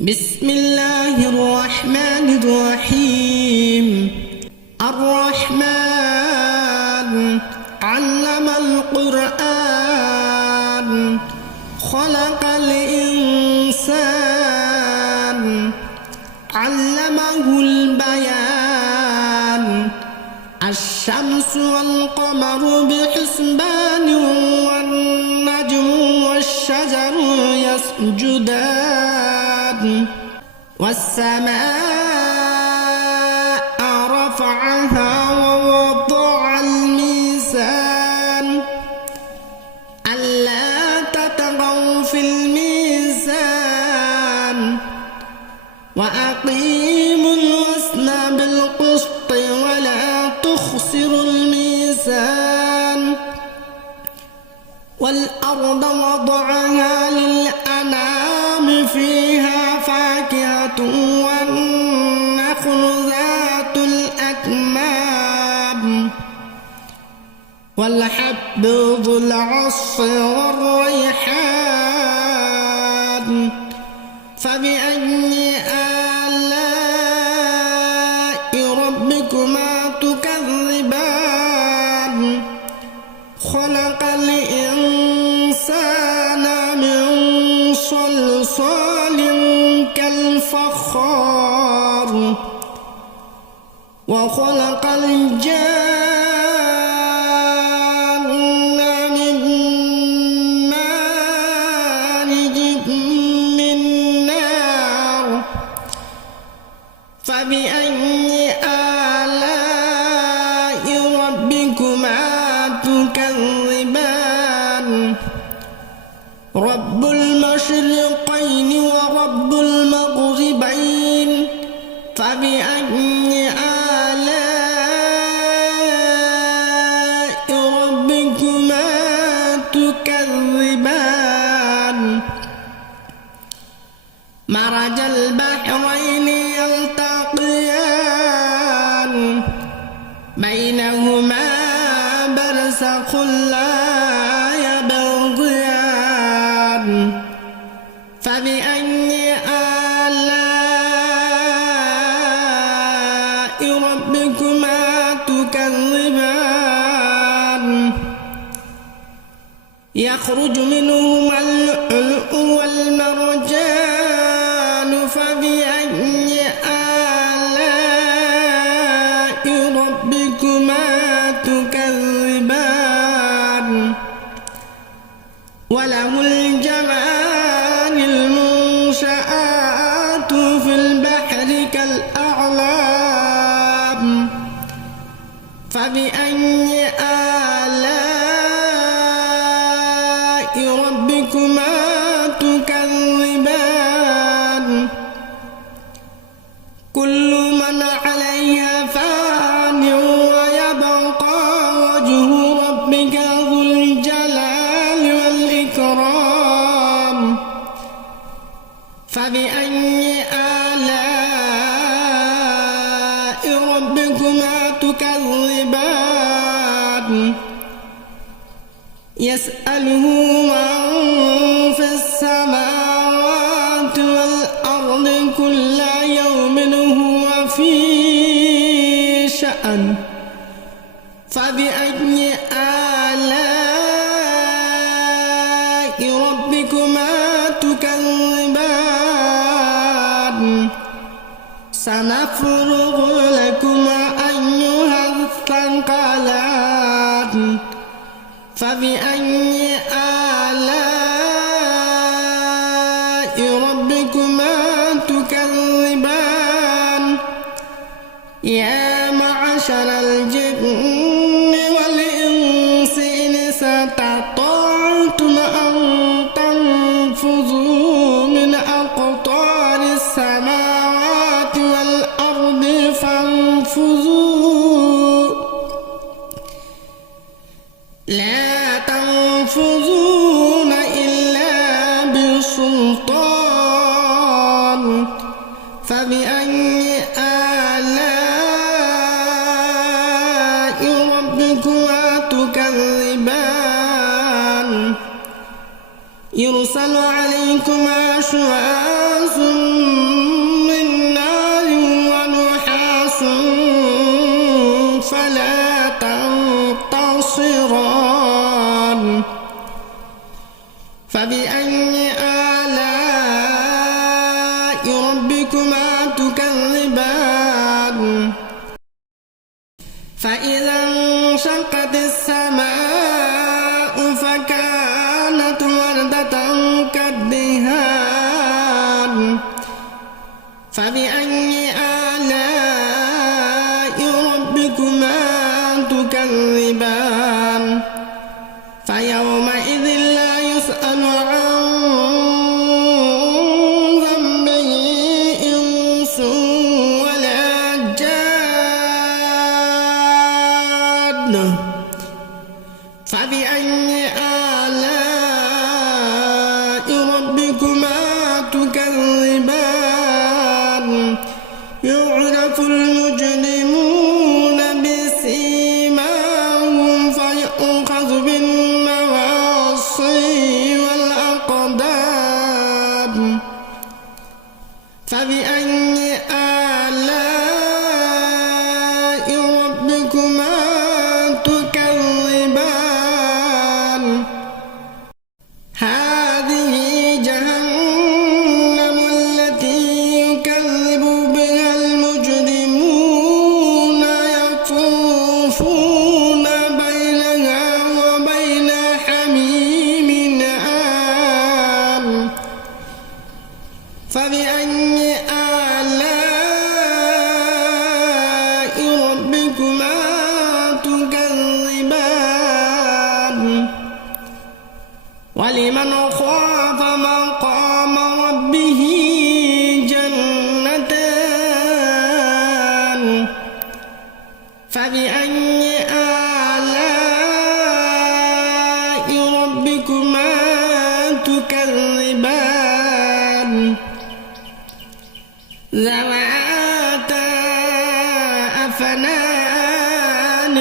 بسم الله الرحمن الرحيم. الرحمن علم القرآن خلق الإنسان علمه البيان الشمس والقمر بحسبان والنجم والشجر يسجدان والسماء رفعها ووضع الميزان ألا تطغوا في الميزان وأقيموا الوزن بالقسط ولا تخسروا الميزان والأرض وضعها للأنام فيها فاكهة والنخل ذات الأكمام والحب ذو العصف والريحان فبأي آلاء ربكما تكذبان خلق الإنسان من صلصال كالفخار وخلق الجان من مارج من نار فبأي آلاء ربكما تكذبان رب المشرقين ورب المغربين فبأي آلاء ربكما تكذبان مرج البحرين يلتقيان بينهما برزخ لا يبغيان فبأي آلاء ربكما تكذبان يخرج منهما اللؤلؤ والمرجان فبأي آلاء ربكما تكذبان وله الجوار المنشآت في البحر كالأعلام فبأي آلاء ربكما تكذبان كل من عليها فان ويبقى وجه ربك ذو الجلال والإكرام فبأي آلاء ربكما تكذبان يسأله من في السماوات والأرض كل يوم هو في شأن فبأي آلاء ربكما تكذبان سنفرغ لكم أيها الثقلان فبأي آلاء ربكما تكذبان يا معشر الجن والإنس إن استطعتم أن تنفذوا من أقطار السماوات والأرض فانفذوا لا تنفذون إلا بسلطان فبأي آلاء ربكما تكذبان يرسل عليكما شواظ ربكما تكذبان فإذا انشقت السماء فكانت وردة كالدهان فبأي آلاء ربكما تكذبان فيومئذ لا يسأل عن ذنبه إنس ولا جان فبأي آلاء ربكما تكذبان يعرف المجرمون بسيماهم فيؤخذ بالنواصي والأقدام فبأي آلاء ربكما تكذبان هذه جهنم التي يكذب بها المجرمون يطوفون بينها وبين حميم آن فبأي آلاء ربكما تكذبان ولمن خاف مقام ربه جنتان فبأي آلاء ربكما تكذبان ذواتا أفنان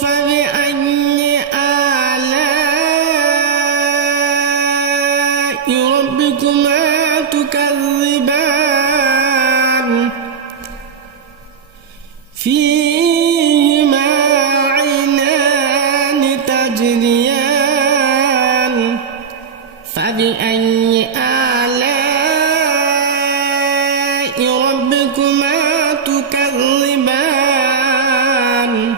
فبأي آلاء ربكما تكذبان فيهما عينان تجريان فبأي آلاء ربكما تكذبان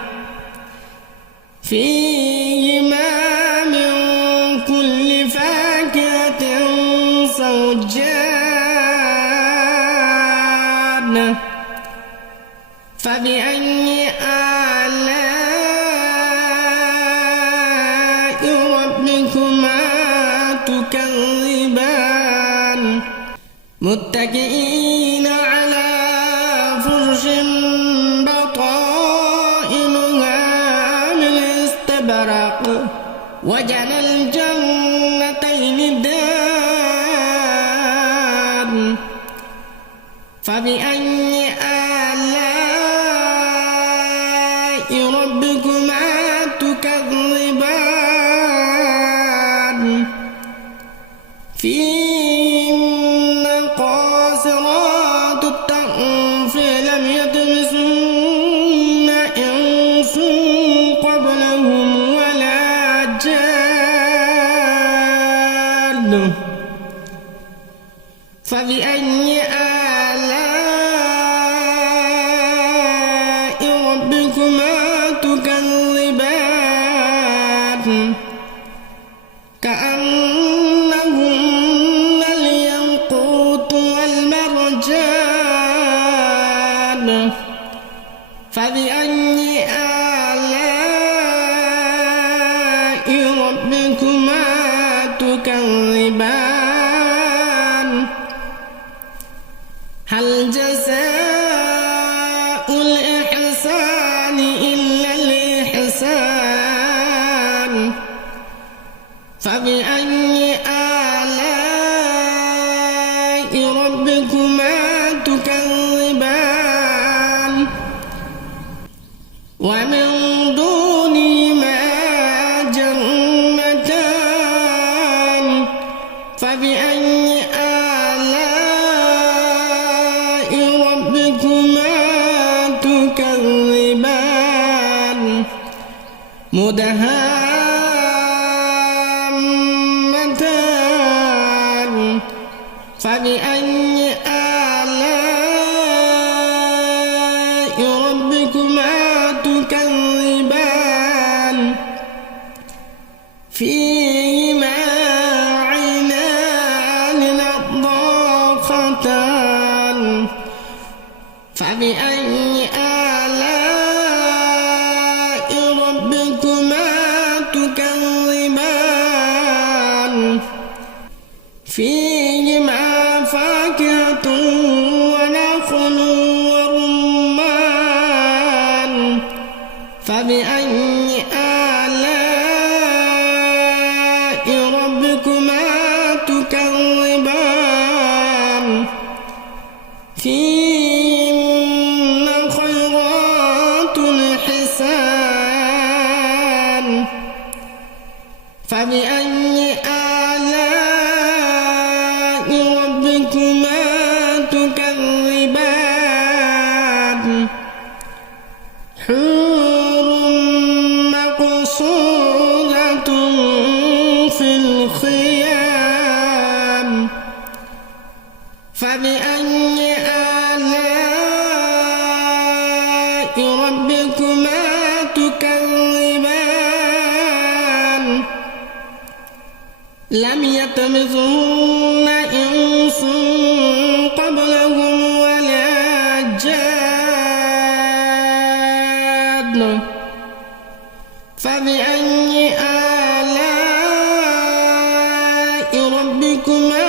فيهما من كل فاكهة زوجان فبأي آلاء ربكما تكذبان متكئين على فرش بطائنها من استبرق وجنى الجنتين دان فبأي آلاء ربكما تكذبان فيهن قاصرات الطرف لم يطمثهن إنس قبلهم ولا جان فبأي آلاء ربكما تكذبان كأنهن الياقوت والمرجان فبأي آلاء ربكما تكذبان هل جزاء الإحسان إلا الإحسان فبأي آلاء ربكما تكذبان ومن دونهما جنتان فبأي آلاء ربكما تكذبان مدهامتان فبأي آلاء ربكما تكذبان فيهما عينان نضاختان فبأي آلاء ربكما تكذبان فيهما فاكهة ونخل ورمان فبأي آلاء ربكما تكذبان فيهن خيرات حسان فبأي آلاء ربكما تكذبان حور مقصودة في الخيام فبأي آلاء ربكما تكذبان لم يطمثهن إنس قبلهم ولا جان فبأي آلاء ربكما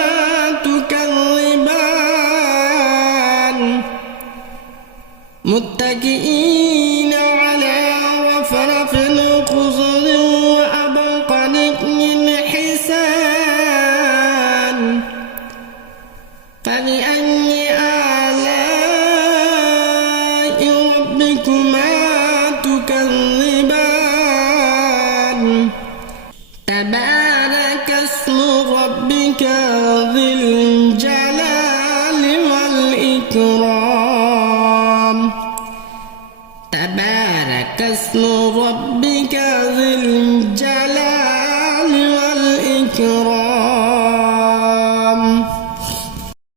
تكذبان متكئين على رفرف خضر وأبقر حسان فبأي آلاء ربكما تكذبان تبارك اسم ربك ذي الجلال والإكرام تبارك اسم ربك